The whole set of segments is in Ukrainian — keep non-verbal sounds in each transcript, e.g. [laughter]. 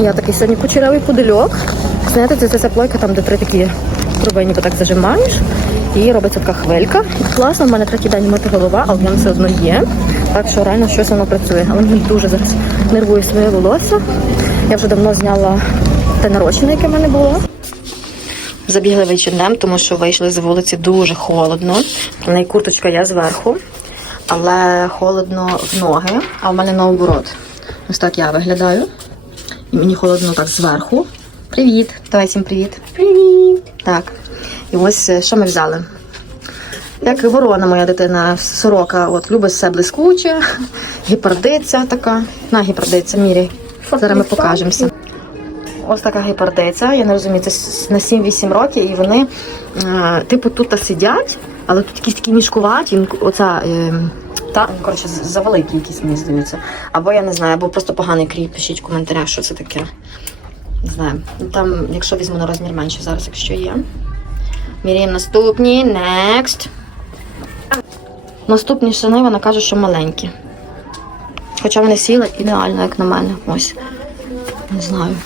Я такий сьогодні кучерявий пудельок. Знаєте, це, це ця плойка, там, де три такі труби, так зажимаєш. І робиться така хвилька. Класно, в мене третій день мити голова, але в мене все одно є. Так що реально щось воно працює. Але мені дуже зараз нервує своє волосся. Я вже давно зняла те нарощення, яке в мене було. Забігли вечірнем, тому що вийшли з вулиці дуже холодно. У неї курточка я зверху, але холодно в ноги, а в мене наоборот. Ось так я виглядаю. Мені холодно так зверху. Привіт! Давай всім привіт. Привіт! Так. І ось е, що ми взяли. Як і ворона, моя дитина, сорока, от любить все блискуче, гіпардиця така. На гіпардиця, міряй. Зараз ми покажемося. Ось така гіпардиця, я не розумію, це на 7-8 років, і вони, е, типу, тут сидять, але тут якісь такі мішкуваті, оця, е, та, коротше, завеликі якісь, мені здається. Або я не знаю, або просто поганий кріп, пишіть в коментарях, що це таке. Не знаю. Там, якщо візьму на розмір менше зараз, якщо є. Міряємо наступні. Next. Наступні штани, вона каже, що маленькі. Хоча вони сіли ідеально, як на мене. Ось. Не знаю.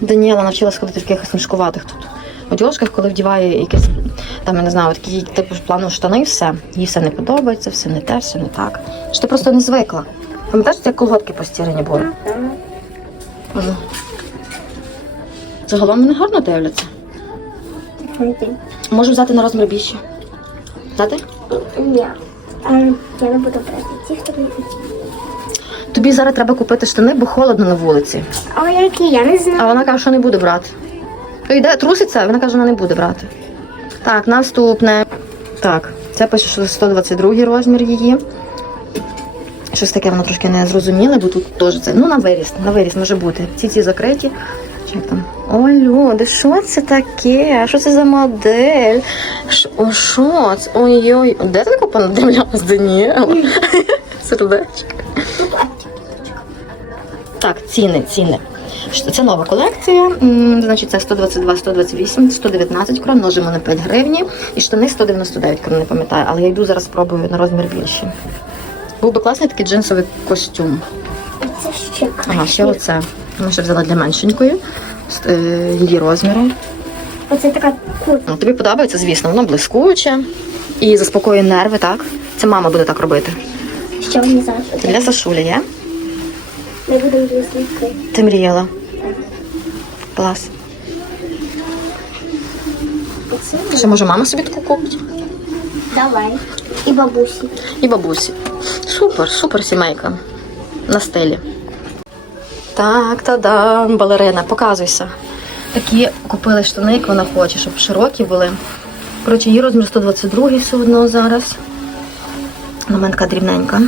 Даніела навчилась ходити в якихось мішкуватих тут одяжках, коли вдіває якісь, там, я не знаю, такі типу плану штани, і все. Їй все не подобається, все не те, все не так. Що ти просто не звикла. Пам'ятаєш, як колготки постірені були? Ага. Загалом вони гарно дивляться. Можу взяти на розмір більше. Взяти? Ні. Я не буду брати ті, хто не. Тобі зараз треба купити штани, бо холодно на вулиці. А які? Я не знаю. А вона каже, що не буде брати. Йде, труситься, вона каже, вона не буде брати. Так, наступне. Так, це пише, що 122 розмір її. Щось таке воно трошки не зрозуміле, бо тут теж це. Ну, на виріс, на виріс може бути. Ці ці закриті. Чи як там? О, люди, що це таке? Що це за модель? Ш- О, що це? Ой-ой. Де ти таку понадивлялась, Даніела? [laughs] Сердечко. Так, ціни, ціни. Це нова колекція. Значить, це 122, 128, 119 крон, ножимо на 5 гривні. І штани 199 крон, не пам'ятаю, але я йду зараз спробую на розмір більший. Був би класний такий джинсовий костюм. Це ще. Ага, ще оце. Я ще взяла для меншенької е, її розміру. Оце така куртка. Ну, тобі подобається, звісно, воно блискуче і заспокоює нерви, так? Це мама буде так робити. Що мені зараз? Для Сашулі є? Ми будемо слідки. Ти мріяла. Клас. Ще може мама собі таку купить? Давай. І бабусі. І бабусі. Супер, супер сімейка. На стилі. Так, та-дам, балерина, показуйся. Такі купили штани, як вона хоче, щоб широкі були. Коротше, її розмір 122 все одно зараз. Така дрібненька.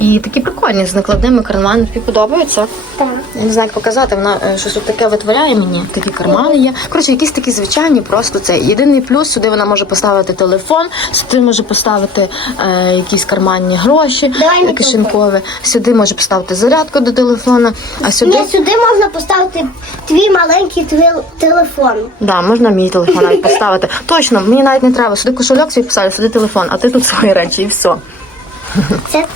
І такі прикольні з накладними карманами. Тобі подобаються. Так. Я не знаю, як показати, вона е, щось таке витворяє мені. Такі кармани є. Коротше, якісь такі звичайні, просто це. Єдиний плюс сюди вона може поставити телефон, сюди може поставити е, якісь карманні гроші, Давай е, кишенькові. Сюди може поставити зарядку до телефона, а сюди. Ні, сюди можна поставити твій маленький твій телефон. Да, можна мій телефон навіть поставити. Точно, мені навіть не треба. Сюди кошельок свій поставлю, сюди телефон, а ти тут свої речі і все. Це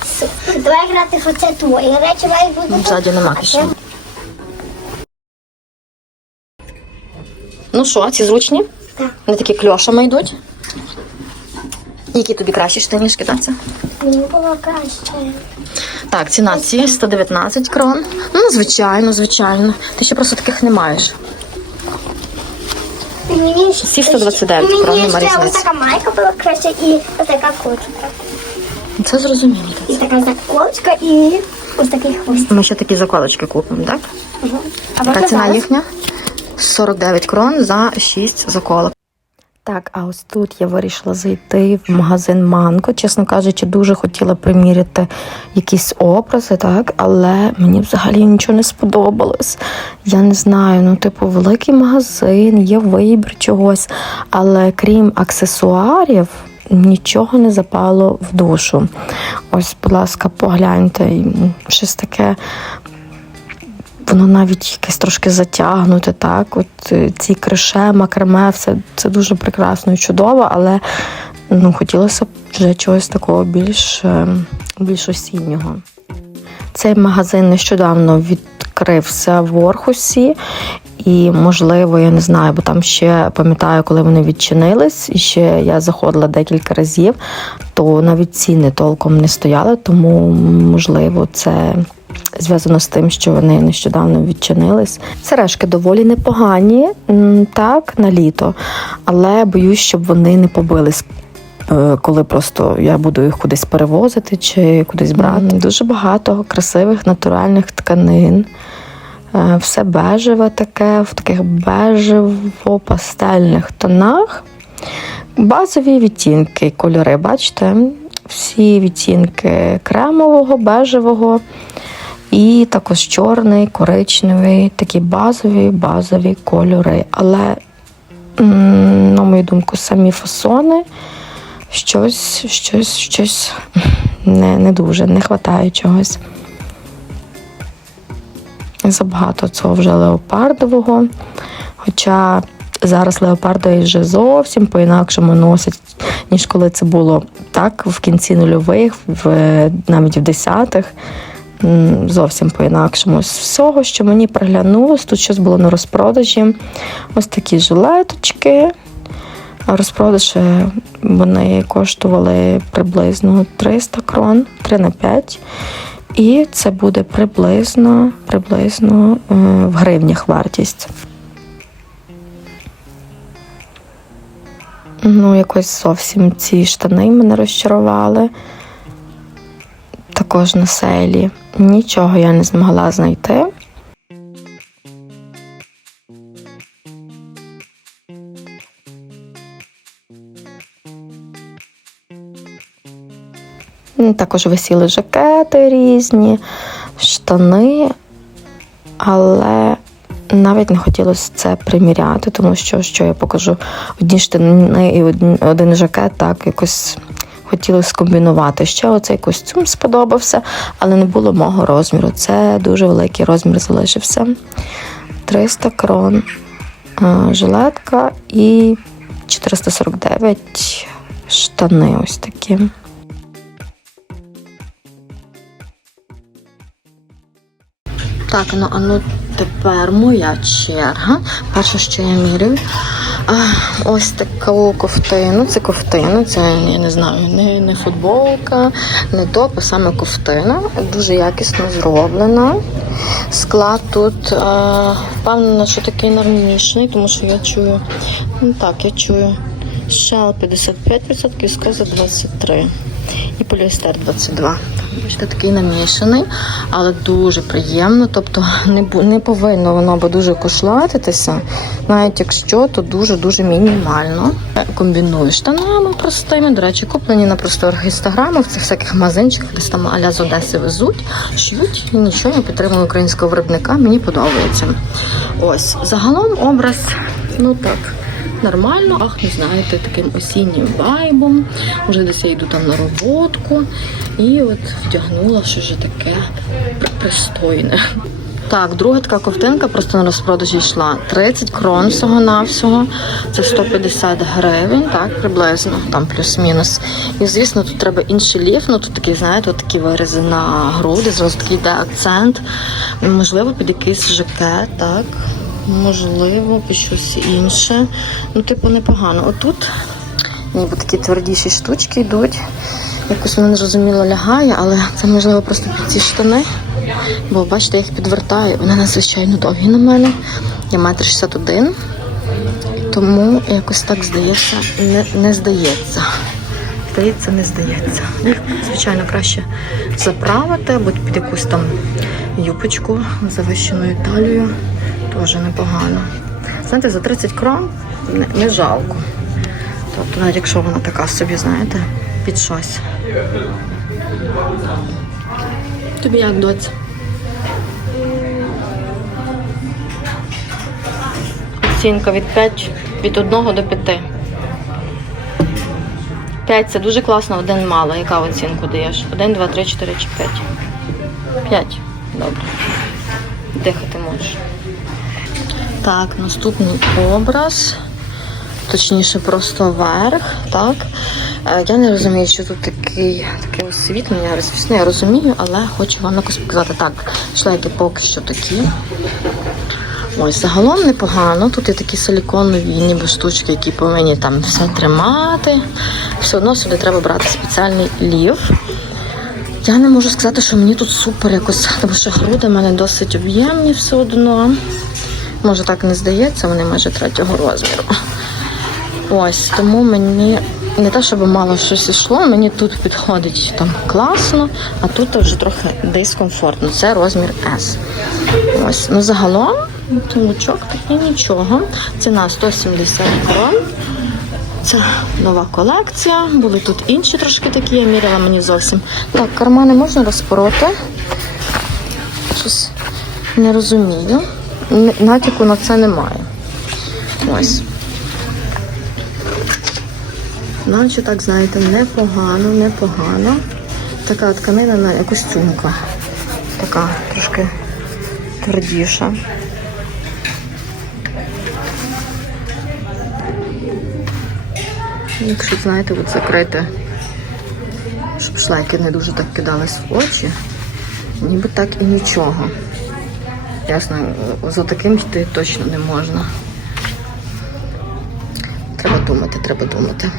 давай грати, що це твої речі мають бути. тут, Ззаді нема кишені. Ну що, ці зручні? Так. Вони такі кльошами йдуть. Які тобі кращі штанішки, так це? Мені було краще. Так, ціна ці 119 крон. Ну, звичайно, звичайно. Ти ще просто таких не маєш. Мені ще- Всі 129 крон, нема ще ось різниці. така майка була краще і така куртка. Це зрозуміло. І така заколочка і ось такий хвост. Ми ще такі заколочки купимо, так? А Яка ціна зараз? їхня? 49 крон за 6 заколок. Так, а ось тут я вирішила зайти в магазин Манко. Чесно кажучи, дуже хотіла приміряти якісь образи, так, але мені взагалі нічого не сподобалось. Я не знаю, ну, типу, великий магазин, є вибір чогось, але крім аксесуарів. Нічого не запало в душу. Ось, будь ласка, погляньте, щось таке воно навіть якесь трошки затягнуте, так. От е, ці крише, макраме, все це дуже прекрасно і чудово, але ну, хотілося б вже чогось такого більш, е, більш осіннього. Цей магазин нещодавно відкрився в Орхусі. І, можливо, я не знаю, бо там ще пам'ятаю, коли вони відчинились, і ще я заходила декілька разів, то навіть ціни толком не стояли, тому можливо це зв'язано з тим, що вони нещодавно відчинились. Сережки доволі непогані, так, на літо, але боюсь, щоб вони не побились. е, Коли просто я буду їх кудись перевозити чи кудись брати. Дуже багато красивих натуральних тканин. Е, Все бежеве таке, в таких бежево-пастельних тонах. Базові відтінки, кольори, бачите? Всі відтінки кремового, бежевого і також чорний, коричневий, такі базові, базові кольори. Але, на мою думку, самі фасони щось, щось, щось не, не дуже, не вистачає чогось. Забагато цього вже леопардового. Хоча зараз леопардовий вже зовсім по-інакшому носять, ніж коли це було так в кінці нульових, в, навіть в десятих. Зовсім по-інакшому. З всього, що мені приглянулось, тут щось було на розпродажі. Ось такі жилеточки. Розпродаж е, вони коштували приблизно 300 крон, 3 на 5. І це буде приблизно, приблизно е, в гривнях вартість. Ну, якось зовсім ці штани мене розчарували. Також на селі. Нічого я не змогла знайти. Також висіли жакети різні, штани, але навіть не хотілося це приміряти, тому що що я покажу одні штани і один, жакет, так якось хотілося скомбінувати. Ще оцей костюм сподобався, але не було мого розміру. Це дуже великий розмір залишився. 300 крон жилетка і 449 штани ось такі. Так, ну а ну тепер моя черга. Перше, що я міряю, ось таку ковтину. Це ковтина, це я не знаю, не, не футболка, не топ, а саме ковтина. Дуже якісно зроблена. Склад тут а, впевнена, що такий нормішний, тому що я чую. Ну так, я чую. Shell 55%, віскоза 23% і поліестер 22. Бачите, такий намішаний, але дуже приємно. Тобто не, не повинно воно бо дуже кошлатитися. Навіть якщо, то дуже-дуже мінімально. Комбіную штанами простими. До речі, куплені на просторах інстаграму, в цих всяких магазинчиках, десь там аля з Одеси везуть, ш'ють і нічого я підтримую українського виробника. Мені подобається. Ось загалом образ, ну так нормально, ах, не знаєте, таким осіннім вайбом. Вже десь я йду там на роботку. І от вдягнула щось таке пристойне. Так, друга така ковтинка просто на розпродажі йшла 30 крон всього навсього. Це 150 гривень, так, приблизно, там плюс-мінус. І звісно, тут треба інший ліф. Ну тут такий, знаєте, от такі вирізи на груди, зразу такий йде акцент. Можливо, під якийсь жакет, так. Можливо, щось інше. Ну, типу, непогано. Отут ніби такі твердіші штучки йдуть. Якось воно незрозуміло лягає, але це можливо просто під ці штани. Бо бачите, я їх підвертаю. Вони надзвичайно довгі на мене. Я метр 61. Тому якось так здається, не, не здається. Здається, не здається. Їх, звичайно, краще заправити або під якусь там юбочку з завищеною талією. Теж непогано. Знаєте, за 30 крон не, не жалко. Тобто, навіть якщо вона така собі, знаєте, під щось. Тобі як доць? Оцінка від 5, від 1 до 5. 5 це дуже класно, один мало. Яка оцінку даєш? 1, 2, 3, 4 чи 5? 5. Добре. Дихати можеш. Так, наступний образ. точніше, просто верх, так. Е, Я не розумію, що тут такий, таке освітлення, розвісне, я розумію, але хочу вам якось показати. Так, шлейки поки що такі. Ось, загалом непогано. Тут є такі силіконові ніби штучки, які повинні там все тримати. Все одно сюди треба брати спеціальний лів. Я не можу сказати, що мені тут супер якось, тому що груди в мене досить об'ємні все одно. Може так не здається, вони майже третього розміру. Ось, тому мені не те, щоб мало щось ішло, мені тут підходить там класно, а тут вже трохи дискомфортно. Це розмір S. Ось, ну загалом, тулучок такий нічого. Ціна 170 крон. Це нова колекція. Були тут інші трошки такі, я міряла мені зовсім. Так, кармани можна розпороти. Щось не розумію. Натяку на це немає. Ось. Наче так, знаєте, непогано, непогано. Така тканина на якусь цумка. Така трошки твердіша. Якщо, знаєте, от закрити, щоб шлейки не дуже так кидались в очі, ніби так і нічого. Ясно, за таким йти точно не можна. Треба думати, треба думати.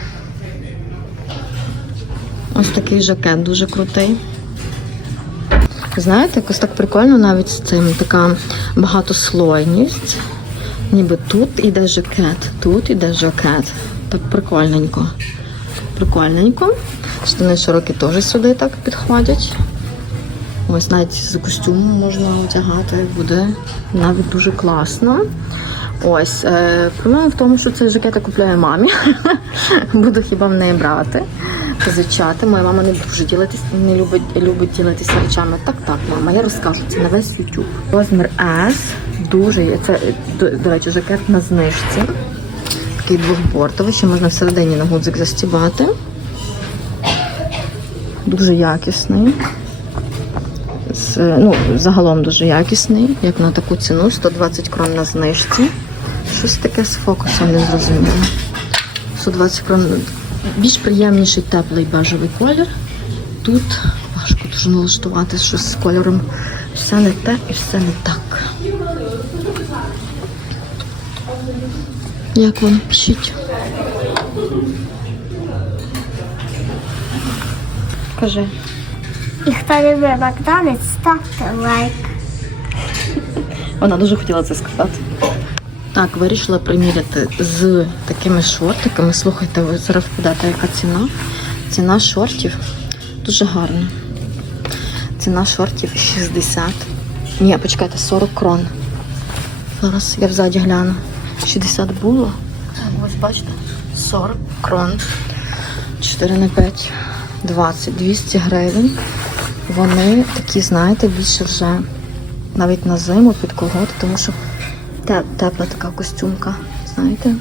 Ось такий жакет дуже крутий. Знаєте, якось так прикольно навіть з цим така багатослойність. Ніби тут іде жакет, тут іде жакет. Так прикольненько. Прикольненько. Штани широкі теж сюди так підходять. Ось навіть з костюмом можна одягати, буде навіть дуже класно. Ось, е, проблема в тому, що цей жакет я купляю мамі. [laughs] Буду хіба в неї брати, позичати. Моя мама не дуже ділитись, не любить, любить ділитися речами. Так, так, мама, я розкажу це на весь YouTube. Розмір S, дуже є. Це, до, речі, жакет на знижці. Такий двохбортовий, ще можна всередині на гудзик застібати. Дуже якісний. З, ну, загалом дуже якісний, як на таку ціну, 120 крон на знижці. Щось таке з фокусом не зрозуміло. 120 крон. Більш приємніший теплий бежевий колір. Тут важко дуже налаштувати щось з кольором. Все не те і все не так. Як вам пишіть? Кажи. І хто любить Макдональдс, ставте лайк. Вона дуже хотіла це сказати. Так, вирішила приміряти з такими шортиками. Слухайте, ви зараз впадете, яка ціна. Ціна шортів дуже гарна. Ціна шортів 60. Ні, почекайте, 40 крон. Зараз я взаді гляну. 60 було. Ось бачите, 40 крон. 4 на 5, 20, 200 гривень. Вони такі, знаєте, більше вже навіть на зиму під колготи, тому що теп- тепла така костюмка, знаєте,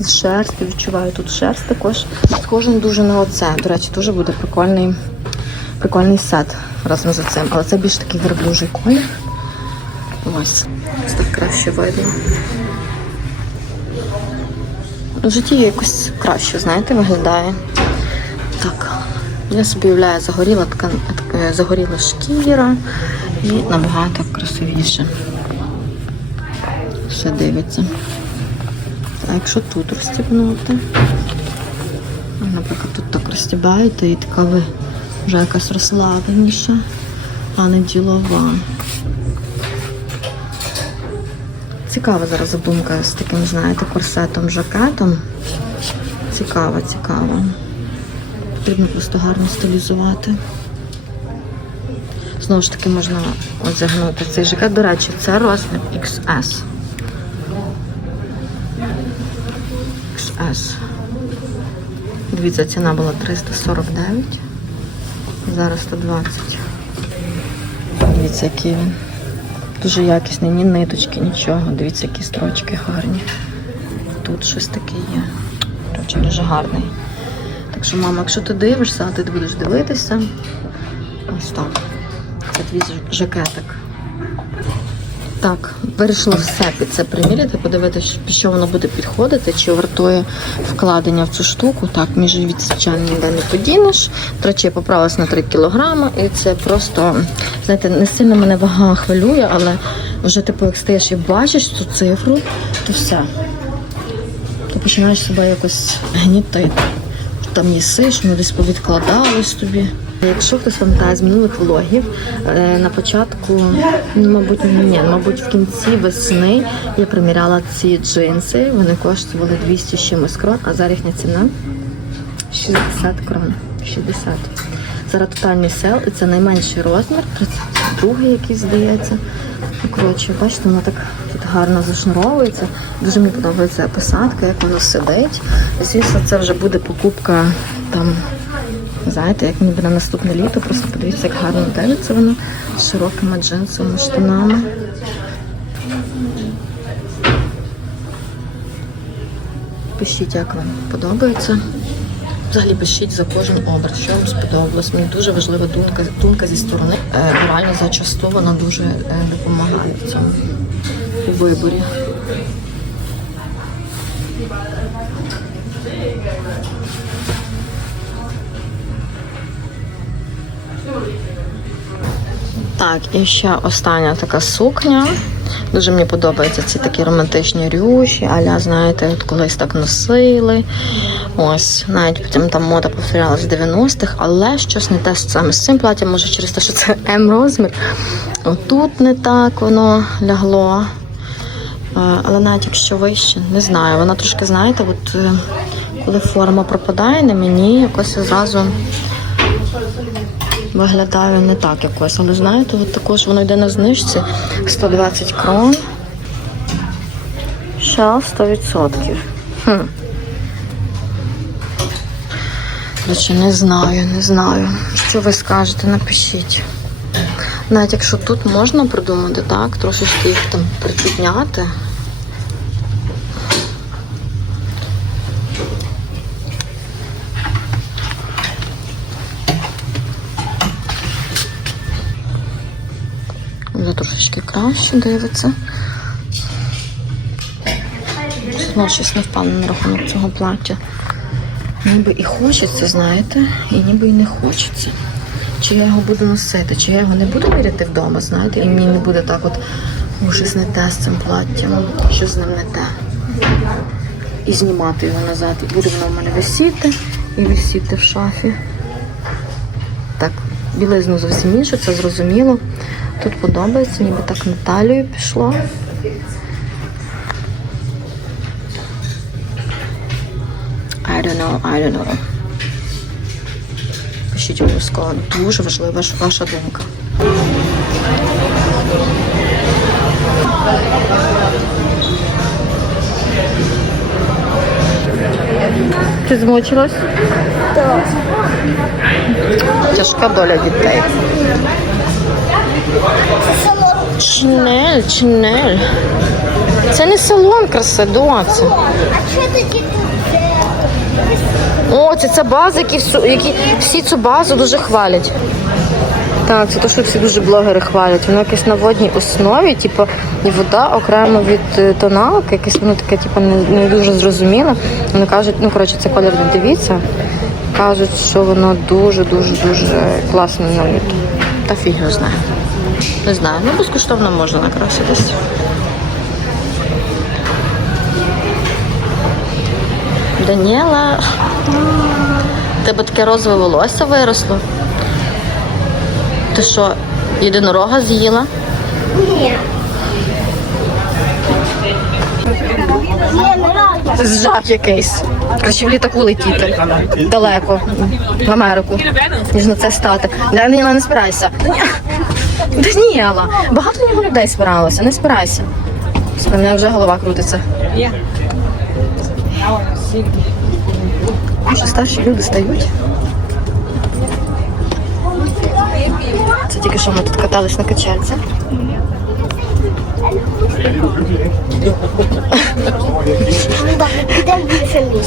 з шерсти, відчуваю тут шерсть також. Схожий дуже на оце. До речі, дуже буде прикольний, прикольний сет разом з цим. Але це більш такий верблюжий колір. Ось. Ось так краще видно. В житті якось краще, знаєте, виглядає. Так. Я собі уявляю, загоріла ткан, е, загоріла шкіра і набагато красивіше. Все дивиться. А якщо тут розстібнути, наприклад, тут так розстібаєте і така ви вже якась розслабленіша, а не ділова. Цікава зараз задумка з таким, знаєте, корсетом, жакетом. Цікава, цікава. Потрібно просто гарно стилізувати. Знову ж таки, можна одягнути цей жакет. До речі, це розмір XS. XS. Дивіться, ціна була 349. Зараз 120. Дивіться, який він. Дуже якісний, ні ниточки, нічого. Дивіться, які строчки гарні. Тут щось таке є. Коротше, дуже гарний. Так що, мама, якщо ти дивишся, ти будеш дивитися. Ось так. Це твій жакетик. Так, вирішила все під це приміряти, подивитися, що воно буде підходити, чи вартує вкладення в цю штуку. Так, між від ніде не подінеш. До речі, я поправилась на 3 кілограми, і це просто, знаєте, не сильно мене вага хвилює, але вже типу, як стаєш і бачиш цю цифру, то все. Ти починаєш себе якось гнітити. Там їсиш, воно десь повідкладалось тобі. Якщо хтось пам'ятає з минулих влогів, е, на початку, ну, мабуть, ні, мабуть, в кінці весни я приміряла ці джинси. Вони коштували 200 чимось крон, а зараз їхня ціна 60 крон. 60. Зараз тотальний сел, і це найменший розмір, 32 який здається. Ну, Коротше, бачите, воно так гарно зашнуровується. Дуже мені подобається посадка, як воно сидить. Звісно, це вже буде покупка там, знаєте, як ніби на наступне літо. Просто подивіться, як гарно дивиться воно з широкими джинсовими штанами. Пишіть, як вам подобається. Взагалі пишіть за кожен образ, що вам сподобалось. Мені дуже важлива думка, думка зі сторони. Е, реально зачасту вона дуже е, допомагає в цьому виборі. Так, і ще остання така сукня. Дуже мені подобаються ці такі романтичні рюші, аля, знаєте, от колись так носили. Ось, навіть потім там мода повторялась з 90-х, але щось не те саме з цим платтям, може через те, що це М-розмір. Отут не так воно лягло. Але навіть якщо вище, не знаю, вона трошки, знаєте, от е, коли форма пропадає на мені, якось зразу виглядає не так якось. Але знаєте, от також воно йде на знижці 120 крон. Ще 100%. Хм. Коротше, не знаю, не знаю. Що ви скажете, напишіть. Навіть якщо тут можна придумати, так, трошечки їх там припідняти. Вже трошечки краще дивиться. Ну, щось не впевнена на рахунок цього плаття. Ніби і хочеться, знаєте, і ніби і не хочеться. Чи я його буду носити, чи я його не буду міряти вдома, знаєте, і мені не буде так от «О, щось не те з цим платтям, що з ним не те. І знімати його назад. І буде воно в мене висіти і висіти в шафі. Так, білизну зовсім іншу, це зрозуміло. Тут подобається, ніби так на талію пішло. I don't know, I don't know. Пишіть обов'язково. Дуже важлива ваш- ваша думка. Ти змучилась? Так. Тяжка доля дітей. Чинель, чинель. Це не салон краси, доця. А що тоді тут? О, це ця база, які, всю, які всі цю базу дуже хвалять. Так, це те, що всі дуже блогери хвалять. Воно якесь на водній основі, типу, і вода окремо від е, тоналок, якесь воно таке, типу, не, не дуже зрозуміле. Вони кажуть, ну коротше, це колір не дивіться. Кажуть, що воно дуже, дуже, дуже класно на літо. Та фіг знає. Не знаю, ну безкоштовно можна накраситись. Даніела, тебе таке розове волосся виросло. Ти що, єдинорога з'їла? Ні. Зжав якийсь. Краще в літаку летіти далеко, в Америку, ніж на це стати. Даніела, не спирайся. Даніела, багато нього людей спиралося, не спирайся. З мене вже голова крутиться. Що старші люди стають. Це тільки що ми тут катались на місця.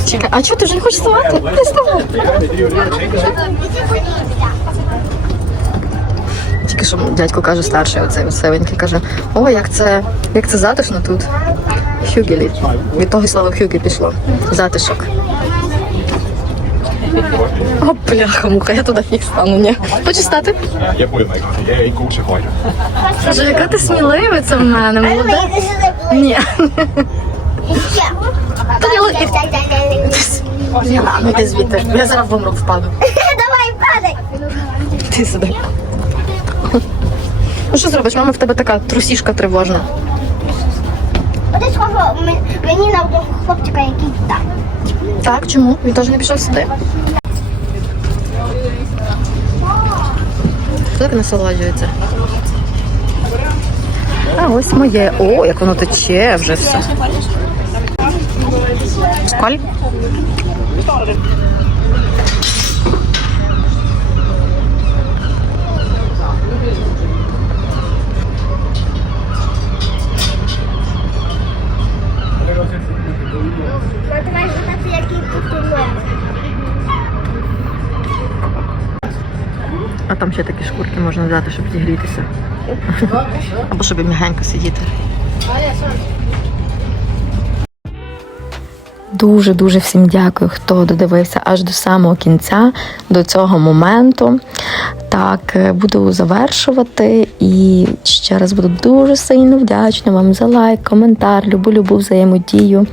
Чекай, а чого ти вже не хочеш ставати? Не ставай. тільки що дядько каже старший, оцей от сивенький, каже: о, як це, як це затишно тут. Хюгелі. Від того слова Хюгі пішло. Затишок. О, бляха, муха, я туди фіг стану, ні. Хочеш стати? Боже, яка ти сміливиця в мене, молода. Ні. Та я ну йди звідти. Я зараз в обморок впаду. Давай, падай. Ти сюди. Ну що зробиш? Мама в тебе така трусішка тривожна. От я схожу м- мені на одного хлопчика, який там. Так, чому? Він теж не пішов сюди. Так насолоджується. А ось моє. О, як воно тече вже все. Сколь? Там ще такі шкурки можна взяти, щоб зігрітися. Або щоб м'ягенько сидіти. Дуже дуже всім дякую, хто додивився аж до самого кінця, до цього моменту. Так, е, буду завершувати і ще раз буду дуже сильно вдячна вам за лайк, коментар, любу любу взаємодію.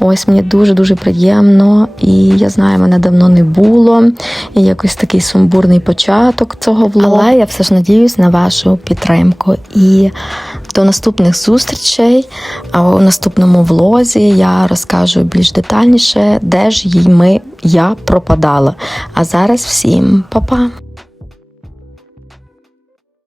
Ось мені дуже дуже приємно, і я знаю, мене давно не було. І якось такий сумбурний початок цього влогу. Але я все ж надіюсь на вашу підтримку. І до наступних зустрічей. У наступному влозі я розкажу більш детальніше, де ж їй ми я пропадала. А зараз всім па-па!